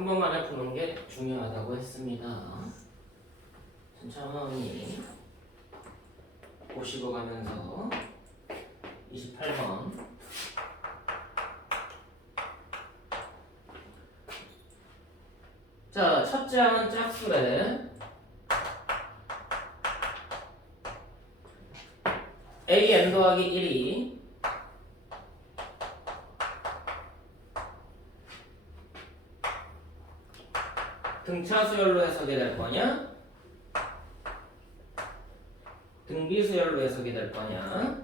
한 번만에 푸는 게 중요하다고 했습니다. 천천히 보시고 가면서 28번 자, 첫째 항은 짝수래. a(n) 더하기 1이 등차 수열로 해석이 될 거냐? 등비 수열로 해석이 될 거냐?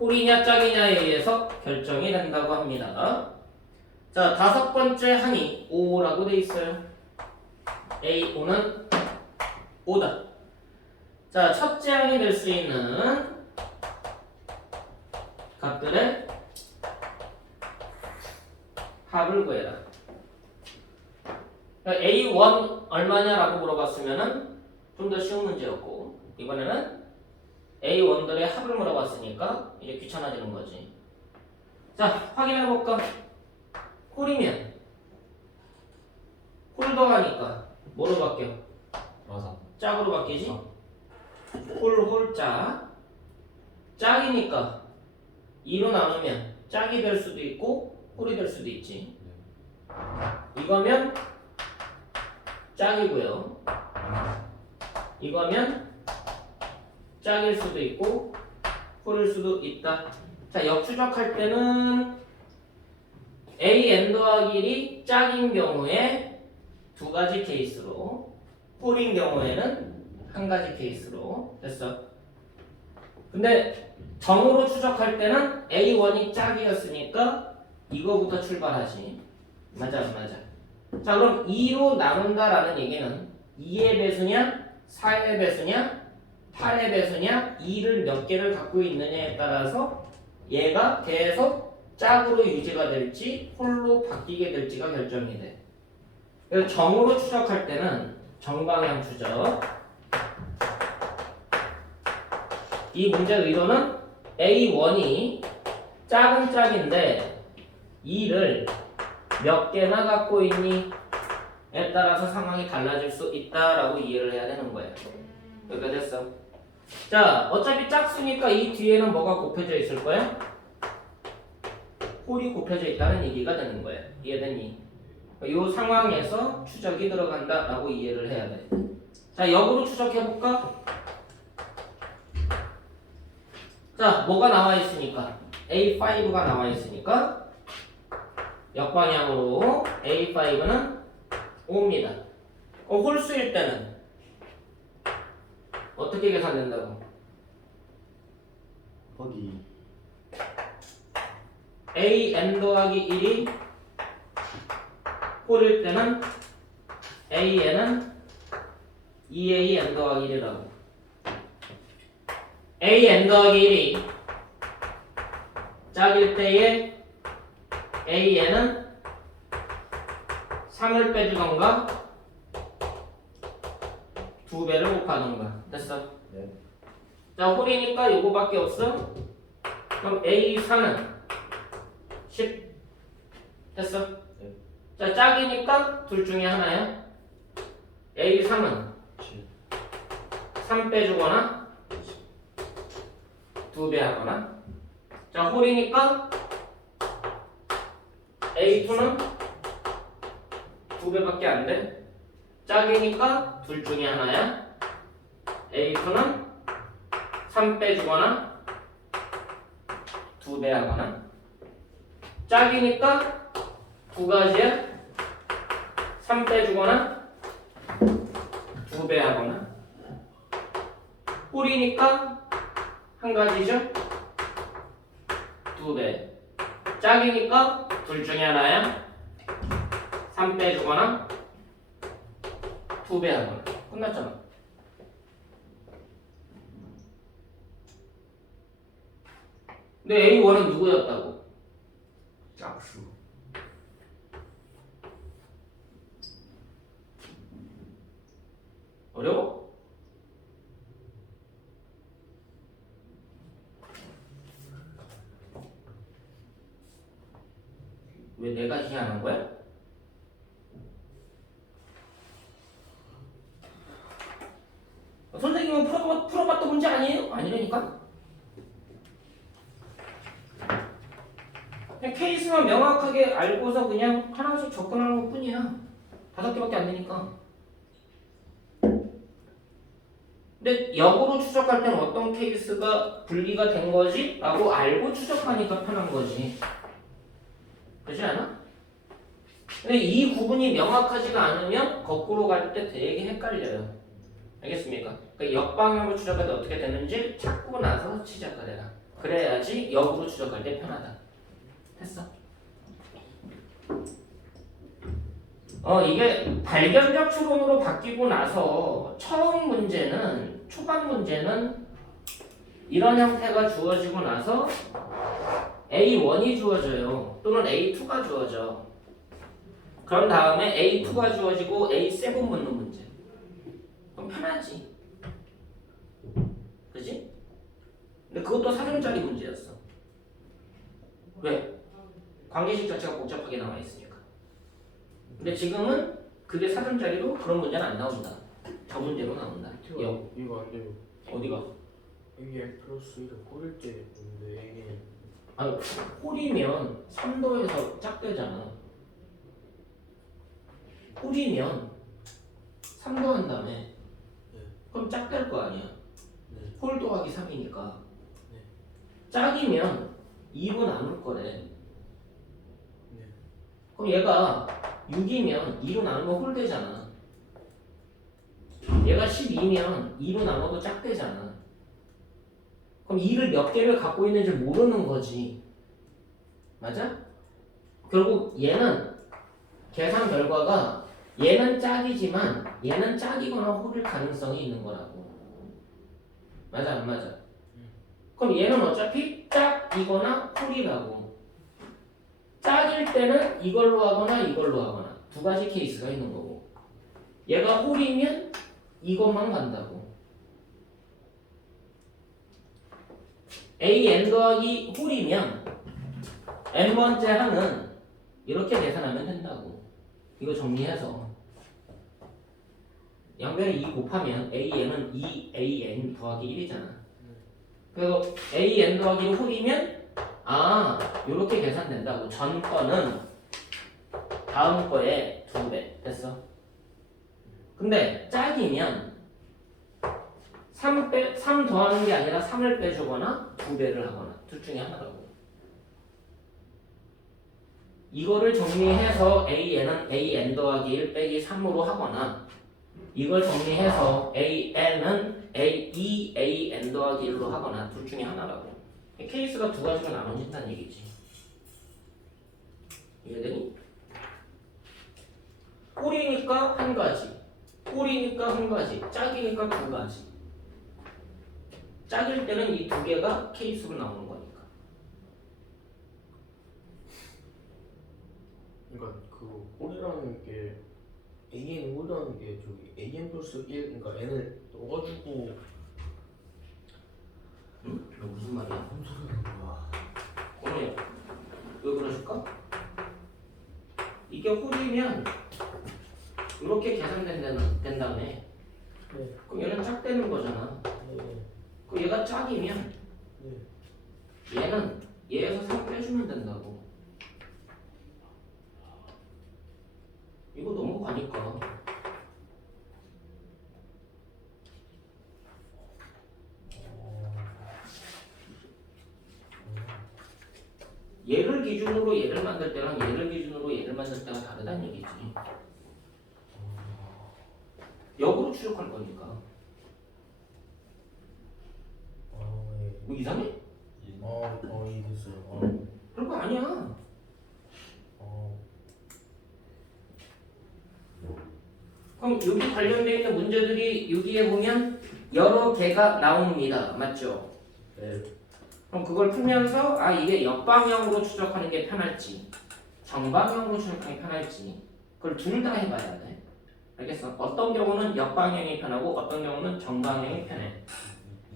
홀이냐 짝이냐에 의해서 결정이 된다고 합니다. 자, 다섯 번째 항이 5라고 돼 있어요. A5는 5다. 자, 첫째 항이 될 수 있는 값들의 합을 구해라. A1 얼마냐라고 물어봤으면은 좀 더 쉬운 문제였고, 이번에는 A1들의 합을 물어봤으니까 이제 귀찮아지는 거지. 자, 확인해 볼까? 홀이면 홀 더하니까 뭐로 바뀌어? 맞아. 짝으로 바뀌지? 홀 짝. 짝이니까 2로 나누면 짝이 될 수도 있고 홀이 될 수도 있지. 이거면 짝이고요. 이거면 짝일 수도 있고 홀일 수도 있다. 자, 역추적할 때는 a(n) 더하기 1이 짝인 경우에 두 가지 케이스로, 홀인 경우에는 한 가지 케이스로 됐어. 근데 정으로 추적할 때는 a1이 짝이었으니까 이거부터 출발하지. 맞아. 자, 그럼 2로 나눈다라는 얘기는 2의 배수냐 4의 배수냐 8의 배수냐 2를 몇 개를 갖고 있느냐에 따라서 얘가 계속 짝으로 유지가 될지 홀로 바뀌게 될지가 결정이 돼. 그래서 정으로 추적할 때는 정방향 추적. 이 문제 의도는 A1이 짝은 짝인데 2를 몇 개나 갖고 있니? 에 따라서 상황이 달라질 수 있다라고 이해를 해야 되는 거예요. 여기까지 됐어. 자, 어차피 짝수니까 이 뒤에는 뭐가 곱해져 있을 거야? 홀이 곱해져 있다는 얘기가 되는 거예요. 이해됐니? 이 상황에서 추적이 들어간다라고 이해를 해야 돼. 자, 역으로 추적해볼까? 자, 뭐가 나와 있으니까? A5가 나와 있으니까 역방향으로 A5는 5입니다. 홀수일 때는 어떻게 계산된다고? 거기 a(n) 더하기 1이 홀일 때는 a(n은 2a(n) 더하기 1이라고. a(n) 더하기 1이 짝일 때에 a(n은 3을 빼주던가 2배를 곱하던가. 됐어? 네. 자, 홀이니까 요거밖에 없어. 그럼 A4는 10 됐어? 네. 자, 짝이니까 둘 중에 하나야. A3은 7. 3 빼주거나 2배 하거나. 자, 홀이니까 A2는 2배밖에 안 돼. 짝이니까 둘 중에 하나야. A2는 3 빼주거나 2배 하거나. 짝이니까 두 가지야. 3 빼주거나 2배 하거나. 홀이니까 한 가지죠. 2배. 짝이니까 둘 중에 하나야. 3 빼주거나 2배 하거나. 끝났잖아. 근데 A1은 누구였다고? 짝수. 어려워? 왜 내가 희한한 거야? 선생님은 풀어봤던 문제 아니에요? 아니라니까? 그냥 케이스만 명확하게 알고서 그냥 하나씩 접근하는 것 뿐이야. 5개밖에 안 되니까. 근데 역으로 추적할 때는 어떤 케이스가 분리가 된 거지? 라고 알고 추적하니까 편한 거지. 그렇지 않아? 근데 이 구분이 명확하지가 않으면 거꾸로 갈 때 되게 헷갈려요. 알겠습니까? 그러니까 역방향으로 추적할 때 어떻게 되는지 찾고 나서 시작을 해라. 그래야지 역으로 추적할 때 편하다. 됐어? 이게 발견적 추론으로 바뀌고 나서 처음 문제는 초반 문제는 이런 형태가 주어지고 나서 A1이 주어져요. 또는 A2가 주어져. 그런 다음에 A2가 주어지고 A7 묻는 문제. 그럼 편하지. 그지? 근데 그것도 4점짜리 문제였어. 왜? 관계식 자체가 복잡하게 나와 있으니까. 근데 지금은 그게 4점짜리로 그런 문제는 안 나온다. 저 문제로 나온다. 이거 안 돼요. 어디가? AN 플러스 1을 꼬릴 때 있는데 AN 아니, 홀이면 3도에서 짝되잖아. 홀이면 3도 한 다음에 그럼 짝될 거 아니야. 네. 홀 더하기 3이니까. 네. 짝이면 2로 나눌 거래. 네. 그럼 얘가 6이면 2로 나누면 홀 되잖아. 얘가 12면 2로 나눠도 짝되잖아. 그럼 2를 몇 개를 갖고 있는지 모르는 거지. 맞아? 결국 얘는 계산 결과가 얘는 짝이지만 얘는 짝이거나 홀일 가능성이 있는 거라고. 맞아 안 맞아? 그럼 얘는 어차피 짝이거나 홀이라고. 짝일 때는 이걸로 하거나 이걸로 하거나 두 가지 케이스가 있는 거고, 얘가 홀이면 이것만 간다고. a n 더하기 홀이면 n번째 항은 이렇게 계산하면 된다고. 이거 정리해서 양변에 2 곱하면 an은 2an 더하기 1이잖아. 그래서 an 더하기 홀이면 이렇게 계산된다고. 전 거는 다음 거에 2배 됐어. 근데 짝이면 3 더하는 게 아니라 3을 빼주거나 2배를 하거나 둘 중에 하나라고. 이거를 정리해서 an은 an 더하기 1 빼기 3으로 하거나, 이걸 정리해서 an은 2an 더하기 1로 하거나 둘 중에 하나라고. 케이스가 두 가지로 나눠진다는 얘기지. 이해되니? 홀이니까 한 가지, 홀이니까 한 가지, 짝이니까 두 가지. 짝일 때는 이 두 개가 케이스로 나오는 거니까. 그러니까 그 홀이라는 게 AN 홀이라는 게 저기 AN 플러스 1 그러니까 N을 넣어가지고 응? 이거 무슨 말이야? 무슨 소리야 뭐야? 오늘 왜 그러실까? 이게 홀이면 이렇게 계산된 다음에 네. 그럼 얘는 짝되는 거잖아. 네. 그럼 얘가 짝이면 네. 얘는 얘에서 3 빼주면 된다고. 이거 넘어가니까. 얘를 기준으로 얘를 만들 때랑 얘를 기준으로 얘를 만들 때가 다르다는 얘기지. 역으로 추적할 거니까. 네. 뭐 이상해? 이해됐어요. 그런 거 아니야. 그럼 여기 관련되어 있는 문제들이 여기에 보면 여러 개가 나옵니다. 맞죠? 네. 그럼 그걸 풀면서 이게 역방향으로 추적하는 게 편할지 정방향으로 추적하는 게 편할지 그걸 둘 다 해봐야 돼. 알겠어? 어떤 경우는 역방향이 편하고 어떤 경우는 정방향이 편해.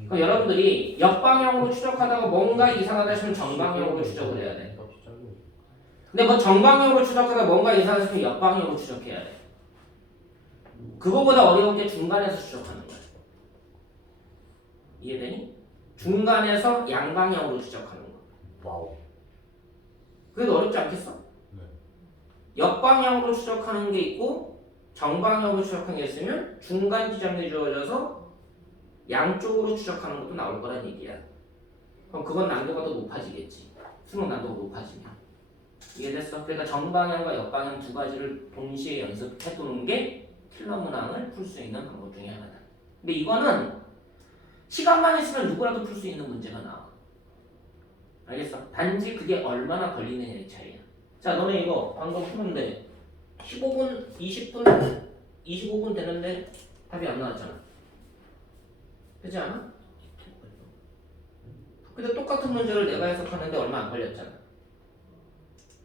그럼 여러분들이 역방향으로 추적하다가 뭔가 이상하다 싶으면 정방향으로 추적을 해야 돼. 근데 근데 뭐 정방향으로 추적하다 뭔가 이상해서 좀 역방향으로 추적해야 돼. 그거보다 어려운 게 중간에서 추적하는 거야. 이해되니? 중간에서 양방향으로 추적하는 거. 와우. 그게 어렵지 않겠어? 네. 역방향으로 추적하는 게 있고 정방향으로 추적하는 게 있으면 중간 지점이 주어져서 양쪽으로 추적하는 것도 나올 거란 얘기야. 그럼 그건 난도가 더 높아지겠지. 수능 난도가 높아지면. 이해됐어? 그러니까 정방향과 역방향 두 가지를 동시에 연습해두는 게 킬러 문항을 풀 수 있는 방법 중에 하나다. 근데 이거는 시간만 있으면 누구라도 풀 수 있는 문제가 나와. 알겠어? 단지 그게 얼마나 걸리느냐의 차이야. 자, 너네 이거 방금 푸는데 15분, 20분, 25분 되는데 답이 안 나왔잖아. 그렇지 않아? 근데 똑같은 문제를 내가 해석하는데 얼마 안 걸렸잖아.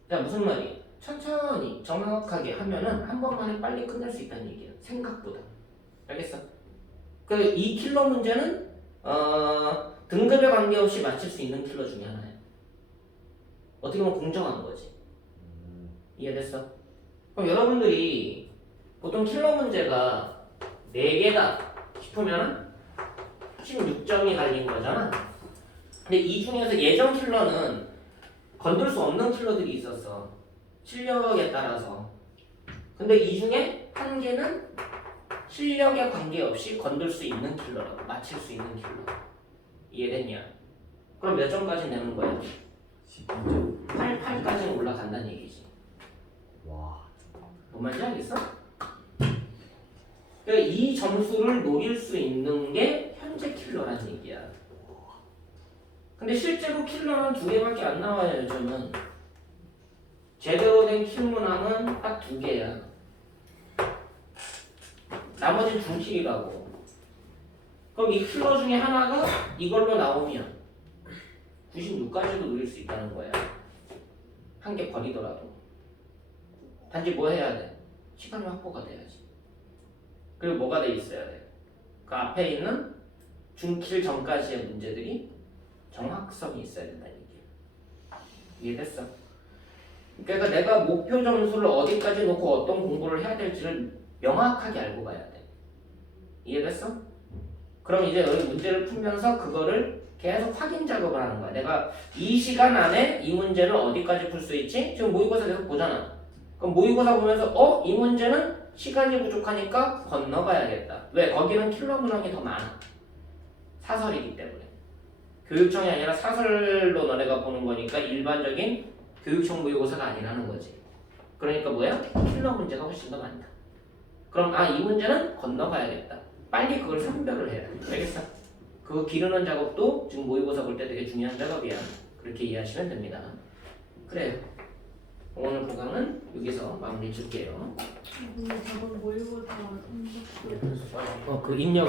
자, 무슨 말이야? 천천히 정확하게 하면은 한 번만에 빨리 끝낼 수 있다는 얘기야. 생각보다. 알겠어? 그 이 킬러 문제는 등급에 관계없이 맞힐 수 있는 킬러 중에 하나야. 어떻게 보면 공정한 거지. 이해됐어? 그럼 여러분들이 보통 킬러 문제가 4개다 싶으면 16점이 갈린 거잖아. 근데 이 중에서 예전 킬러는 건들 수 없는 킬러들이 있었어. 실력에 따라서. 근데 이 중에 한 개는 실력에 관계없이 건들 수 있는 킬러라고. 맞힐 수 있는 킬러. 이해됐냐? 그럼 몇 점까지 내는 거야? 12점. 88까지는 올라간다는 얘기지. 와. 뭔 말인지 알겠어? 그러니까 이 점수를 노릴 수 있는 게 현재 킬러라는 얘기야. 근데 실제로 킬러는 2개밖에 안 나와요, 요즘은. 제대로 된 킬 문항은 딱 2개야. 나머지는 중킬이라고. 그럼 이 킬러 중에 하나가 이걸로 나오면 96까지도 노릴 수 있다는 거야. 한 개 버리더라도. 단지 뭐 해야 돼? 시간이 확보가 돼야지. 그리고 뭐가 돼 있어야 돼? 그 앞에 있는 중킬 전까지의 문제들이 정확성이 있어야 된다는 얘기야. 이해됐어? 그러니까 내가 목표 점수를 어디까지 놓고 어떤 공부를 해야 될지를 명확하게 알고 가야 돼. 이해됐어? 그럼 이제 여기 문제를 풀면서 그거를 계속 확인 작업을 하는 거야. 내가 이 시간 안에 이 문제를 어디까지 풀 수 있지? 지금 모의고사 계속 보잖아. 그럼 모의고사 보면서 이 문제는 시간이 부족하니까 건너가야겠다. 왜? 거기는 킬러 문항이 더 많아. 사설이기 때문에. 교육청이 아니라 사설로 너네가 보는 거니까 일반적인 교육청 모의고사가 아니라는 거지. 그러니까 뭐야? 킬러 문제가 훨씬 더 많다. 그럼 이 문제는 건너가야겠다. 빨리 그걸 선별을 해야 돼. 알겠어? 그거 기르는 작업도 지금 모의고사 볼 때 되게 중요한 작업이야. 그렇게 이해하시면 됩니다. 그래요. 오늘 보강은 여기서 마무리 줄게요. 근데 저건 모의고사 성적 그래서 빨리 그 입력